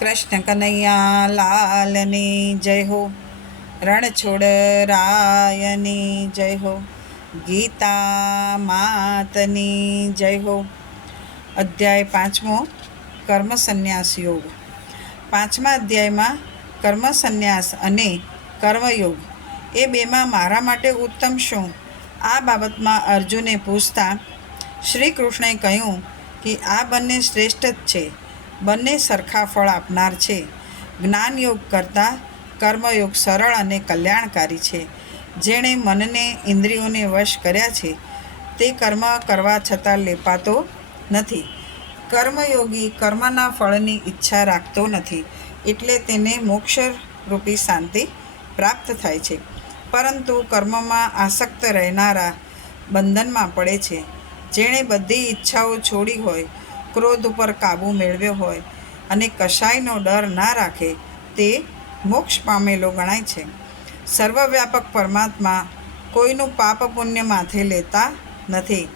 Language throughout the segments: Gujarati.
કૃષ્ણ કનૈયા લાલની જય હો, રણછોડ રાયની જય હો, ગીતા માતની જય હો. અધ્યાય 5મો, કર્મ સંન્યાસ યોગ. 5મા અધ્યાયમાં કર્મ સંન્યાસ અને કર્મયોગ એ બેમાં મારા માટે ઉત્તમ શું? આ બાબતમાં અર્જુને પૂછતા શ્રી કૃષ્ણએ કહ્યું કે આ બંને શ્રેષ્ઠ જ છે, બંને સરખા ફળ આપનાર છે. જ્ઞાનયોગ કરતાં કર્મયોગ સરળ અને કલ્યાણકારી છે. જેણે મનને ઇન્દ્રિયોને વશ કર્યા છે તે કર્મ કરવા છતાં લેપાતો નથી. કર્મયોગી કર્મના ફળની ઈચ્છા રાખતો નથી, એટલે તેને મોક્ષરૂપી શાંતિ પ્રાપ્ત થાય છે. પરંતુ કર્મમાં આસક્ત રહેનારા બંધનમાં પડે છે. જેણે બધી ઈચ્છાઓ છોડી હોય, ક્રોધ ઉપર કાબૂ મેળવ્યો હોય અને કશાયનો ડર ના રાખે તે મોક્ષ પામેલો ગણાય છે. સર્વવ્યાપક પરમાત્મા કોઈનું પાપ પુણ્ય માથે લેતા નથી.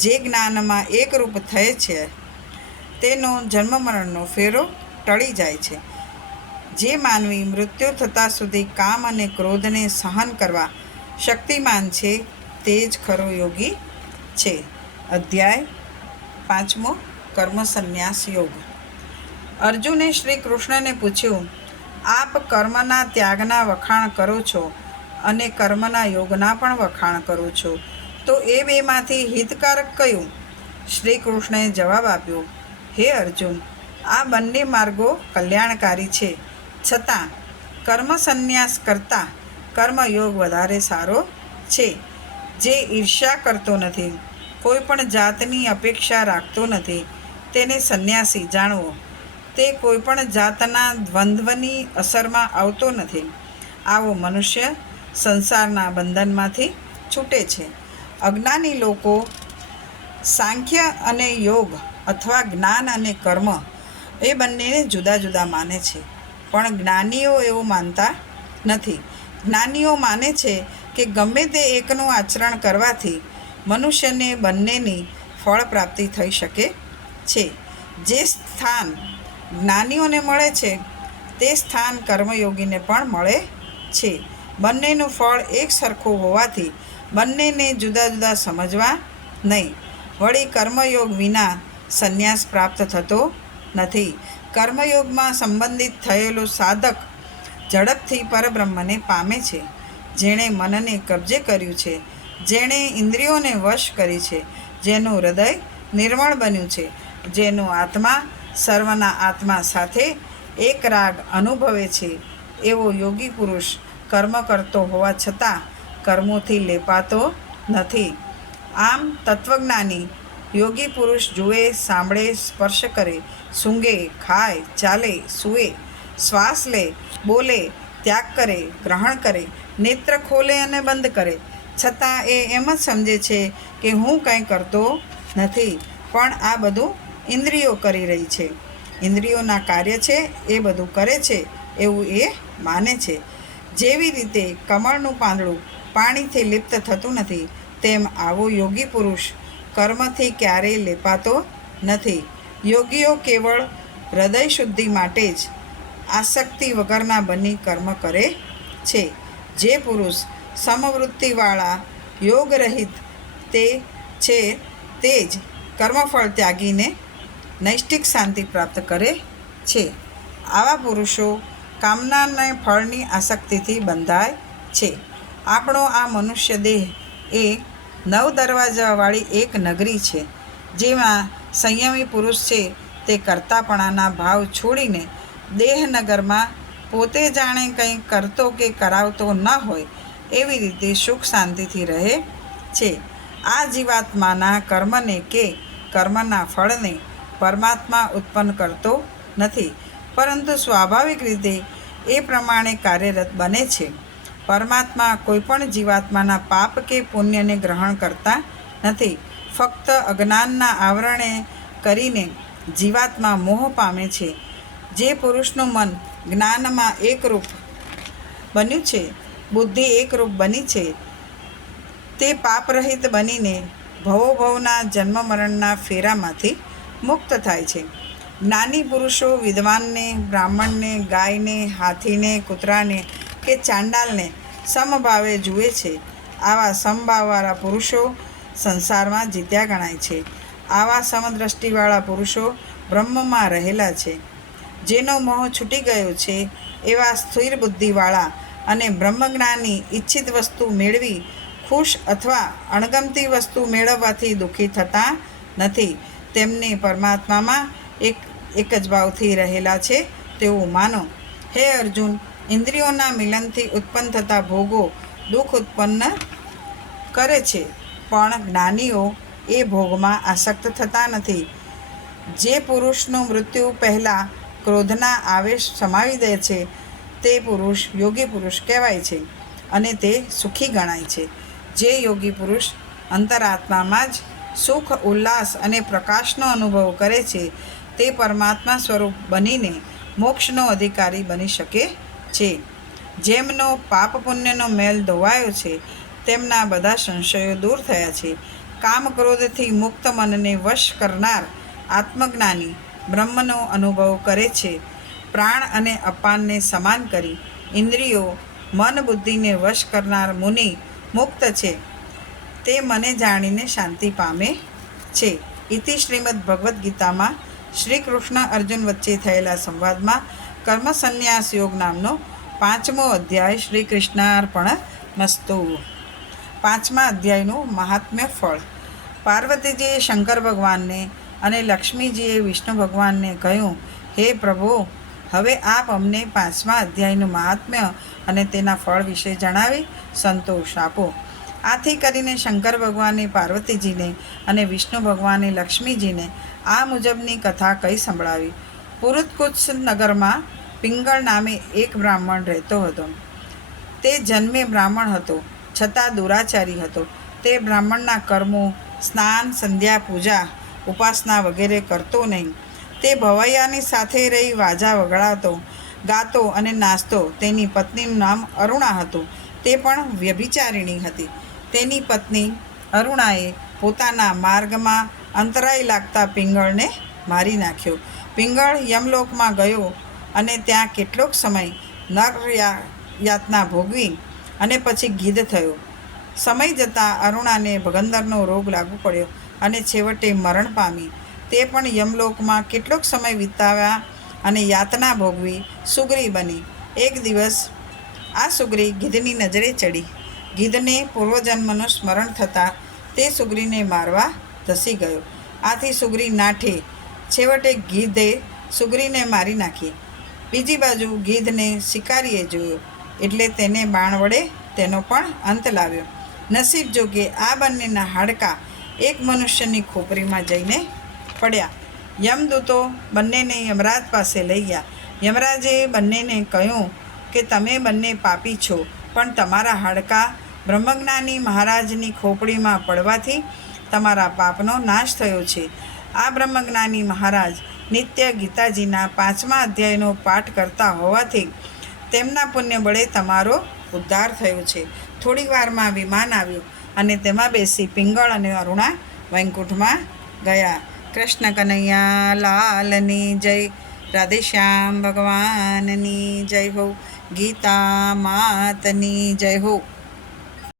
જે જ્ઞાનમાં એકરૂપ થયે છે તેનો જન્મ મરણનો ફેરો ટળી જાય છે. જે માનવી મૃત્યુ થતાં સુધી કામ અને ક્રોધને સહન કરવા શક્તિમાન છે તે જ ખરો યોગી છે. અધ્યાય 5મો, કર્મ સંન્યાસ યોગ. અર્જુને શ્રી કૃષ્ણને પૂછ્યું, આપ કર્મના ત્યાગના વખાણ કરો છો અને કર્મના યોગના પણ વખાણ કરો છો, તો એ બેમાંથી હિતકારક કયું? શ્રી કૃષ્ણએ જવાબ આપ્યો, હે અર્જુન, આ બંને માર્ગો કલ્યાણકારી છે, છતાં કર્મ સંન્યાસ કરતાં કર્મયોગ વધારે સારો છે. જે ઈર્ષ્યા કરતો નથી, કોઈ પણ જાતની અપેક્ષા રાખતો નથી, તેને સંન્યાસી જાણવો. તે કોઈ પણ જાતના દ્વંદ્વની અસરમાં આવતો નથી. આવો મનુષ્ય સંસારના બંધનમાંથી છૂટે છે. અજ્ઞાની લોકો સાંખ્ય અને યોગ અથવા જ્ઞાન અને કર્મ એ બંનેને જુદા જુદા માને છે, પણ જ્ઞાનીઓ એવું માનતા નથી. જ્ઞાનીઓ માને છે કે ગમે તે એકનું આચરણ કરવાથી મનુષ્યને બંનેની ફળ પ્રાપ્તિ થઈ શકે છે. જે સ્થાન જ્ઞાનીઓને મળે છે તે સ્થાન કર્મયોગીને પણ મળે છે. બંનેનું ફળ એક સરખું હોવાથી બંનેને જુદા જુદા સમજવા નહીં. વળી કર્મયોગ વિના સંન્યાસ પ્રાપ્ત થતો નથી. કર્મયોગમાં સંબંધિત થયેલો સાધક ઝડપથી પરબ્રહ્મને પામે છે. જેણે મનને કબજે કર્યું છે, જેણે ઇન્દ્રિયોને વશ કરી છે, જેનું હૃદય નિર્મળ બન્યું છે, જેનો આત્મા સર્વના આત્મા સાથે એક રાગ અનુભવે છે, એવો યોગી પુરુષ કર્મ કરતો હોવા છતાં કર્મોથી લેપાતો નથી. આમ તત્વજ્ઞાની યોગી પુરુષ જુએ, સાંભળે, સ્પર્શ કરે, સૂંઘે, ખાય, ચાલે, સૂવે, શ્વાસ લે, બોલે, ત્યાગ કરે, ગ્રહણ કરે, નેત્ર ખોલે અને બંધ કરે, છતાં એ એમ જ સમજે છે કે હું કંઈ કરતો નથી, પણ આ બધું ઇન્દ્રિયો કરી રહી છે. ઇન્દ્રિયોના કાર્ય છે એ બધું કરે છે એવું એ માને છે. જેવી રીતે કમળનું પાંદડું પાણીથી લિપ્ત થતું નથી, તેમ આવો યોગી પુરુષ કર્મથી ક્યારેય લેપાતો નથી. યોગીઓ કેવળ હૃદય શુદ્ધિ માટે જ આસક્તિ વગરના બની કર્મ કરે છે. જે પુરુષ સમવૃત્તિવાળા યોગરહિત તે છે તે જ કર્મફળ ત્યાગીને નૈષ્ઠિક શાંતિ પ્રાપ્ત કરે છે. આવા પુરુષો કામનાને ફળની આસક્તિથી બંધાય છે. આપણો આ મનુષ્ય દેહ એ 9 દરવાજાવાળી એક નગરી છે. જેમાં સંયમી પુરુષ છે તે કર્તાપણાના ભાવ છોડીને દેહનગરમાં પોતે જાણે કંઈ કરતો કે કરાવતો ન હોય એવી રીતે સુખ શાંતિથી રહે છે. આ જીવાત્માના કર્મને કે કર્મના ફળને પરમાત્મા ઉત્પન્ન કરતો નથી, પરંતુ સ્વાભાવિક રીતે એ પ્રમાણે કાર્યરત બને છે. પરમાત્મા કોઈપણ જીવાત્માના પાપ કે પુણ્યને ગ્રહણ કરતા નથી. ફક્ત અજ્ઞાનના આવરણે કરીને જીવાત્મા મોહ પામે છે. જે પુરુષનું મન જ્ઞાનમાં એકરૂપ બન્યું છે, બુદ્ધિ એકરૂપ બની છે, તે પાપરહિત બનીને ભવોભવના જન્મ મરણના ફેરામાંથી મુક્ત થાય છે. જ્ઞાની પુરુષો વિદ્વાનને, બ્રાહ્મણને, ગાયને, હાથીને, કૂતરાને કે ચાંડાલને સમભાવે જુએ છે. આવા સમભાવવાળા પુરુષો સંસારમાં જીત્યા ગણાય છે. આવા સમદ્રષ્ટિવાળા પુરુષો બ્રહ્મમાં રહેલા છે. જેનો મોહ છૂટી ગયો છે એવા સ્થિર બુદ્ધિવાળા અને બ્રહ્મજ્ઞાની ઈચ્છિત વસ્તુ મેળવી ખુશ અથવા અણગમતી વસ્તુ મેળવવાથી દુઃખી થતા નથી. તેમને પરમાત્મામાં એક જ ભાવથી રહેલા છે તેવું માનો. હે અર્જુન, ઇન્દ્રિયોના મિલનથી ઉત્પન્ન થતા ભોગો દુઃખ ઉત્પન્ન કરે છે, પણ જ્ઞાનીઓ એ ભોગમાં આસક્ત થતા નથી. જે પુરુષનું મૃત્યુ પહેલાં ક્રોધના આવેશ સમાવી દે છે તે પુરુષ યોગી પુરુષ કહેવાય છે અને તે સુખી ગણાય છે. જે યોગી પુરુષ અંતરાત્મામાં જ સુખ, ઉલ્લાસ અને પ્રકાશનો અનુભવ કરે છે તે પરમાત્મા સ્વરૂપ બનીને મોક્ષનો અધિકારી બની શકે છે. જેમનો પાપ પુણ્યનો મેલ ધોવાયો છે તેમના બધા સંશયો દૂર થયા છે. કામ ક્રોધથી મુક્ત મનને વશ કરનાર આત્મજ્ઞાની બ્રહ્મનો અનુભવ કરે છે. પ્રાણ અને અપાનને સમાન કરી ઇન્દ્રિયો, મન, બુદ્ધિને વશ કરનાર મુનિ મુક્ત છે. તે મને જાણીને શાંતિ પામે છે. ઇતિ શ્રીમદ્ ભગવદ્ ગીતામાં શ્રી કૃષ્ણ અર્જુન વચ્ચે થયેલા સંવાદમાં કર્મ સંન્યાસ યોગ નામનો 5મો અધ્યાય શ્રી કૃષ્ણાર્પણ મસ્તુ. 5મા અધ્યાયનું મહાત્મ્ય ફળ. પાર્વતીજીએ શંકર ભગવાનને અને લક્ષ્મીજીએ વિષ્ણુ ભગવાનને કહ્યું, હે પ્રભુ, હવે આપ અમને 5મા અધ્યાયનું મહાત્મ્ય અને તેના ફળ વિશે જણાવી સંતોષ આપો. આથી કરીને શંકર ભગવાને પાર્વતીજીને અને વિષ્ણુ ભગવાને લક્ષ્મીજીને આ મુજબની કથા કહી સંભળાવી. પુરુતકુત્સ નગરમાં પિંગળ નામે એક બ્રાહ્મણ રહેતો હતો. તે જન્મે બ્રાહ્મણ હતો, છતાં દુરાચારી હતો. તે બ્રાહ્મણના કર્મો, સ્નાન, સંધ્યા, પૂજા, ઉપાસના વગેરે કરતો નહીં. તે ભવૈયાની સાથે રહી વાજા વગાડતો, ગાતો અને નાચતો. તેની પત્નીનું નામ અરુણા હતું. તે પણ વ્યભિચારિણી હતી. તેની પત્ની અરુણાએ પોતાના માર્ગમાં અંતરાય લાગતા પિંગળને મારી નાખ્યો. પિંગળ યમલોકમાં ગયો અને ત્યાં કેટલોક સમય નર યાતના ભોગવી અને પછી ગીધ થયો. સમય જતાં અરુણાને ભગંદરનો રોગ લાગુ પડ્યો અને છેવટે મરણ પામી. તે પણ યમલોકમાં કેટલોક સમય વિતાવ્યા અને યાતના ભોગવી સુગ્રી બની. એક દિવસ આ સુગ્રી ગીધની નજરે ચડી. ગીધને પૂર્વજન્મનું સ્મરણ થતાં તે સુગ્રીને મારવા ધસી ગયો. આથી સુગ્રી નાઠી. છેવટે ગીધે સુગ્રીને મારી નાખી. બીજી બાજુ ગીધને શિકારીએ જોયો એટલે તેને બાણ વડે તેનો પણ અંત લાવ્યો. નસીબ જોગે આ બંનેના હાડકાં એક મનુષ્યની ખોપરીમાં જઈને પડ્યા. યમદૂતો બંનેને યમરાજ પાસે લઈ ગયા. યમરાજે બંનેને કહ્યું કે તમે બંને પાપી છો, પણ તમારા હાડકાં બ્રહ્મજ્ઞાની મહારાજની ખોપડીમાં પડવાથી તમારા પાપનો નાશ થયો છે. આ બ્રહ્મજ્ઞાની મહારાજ નિત્ય ગીતાજીના 5મા અધ્યાયનો પાઠ કરતા હોવાથી તેમના પુણ્ય બળે તમારો ઉદ્ધાર થયો છે. થોડી વારમાં વિમાન આવ્યું અને તેમાં બેસી પિંગળ અને અરુણા વૈકુંઠમાં ગયા. કૃષ્ણ કનૈયા લાલની જય. રાધેશ્યામ ભગવાનની જય હો. ગીતા માતની જય હો.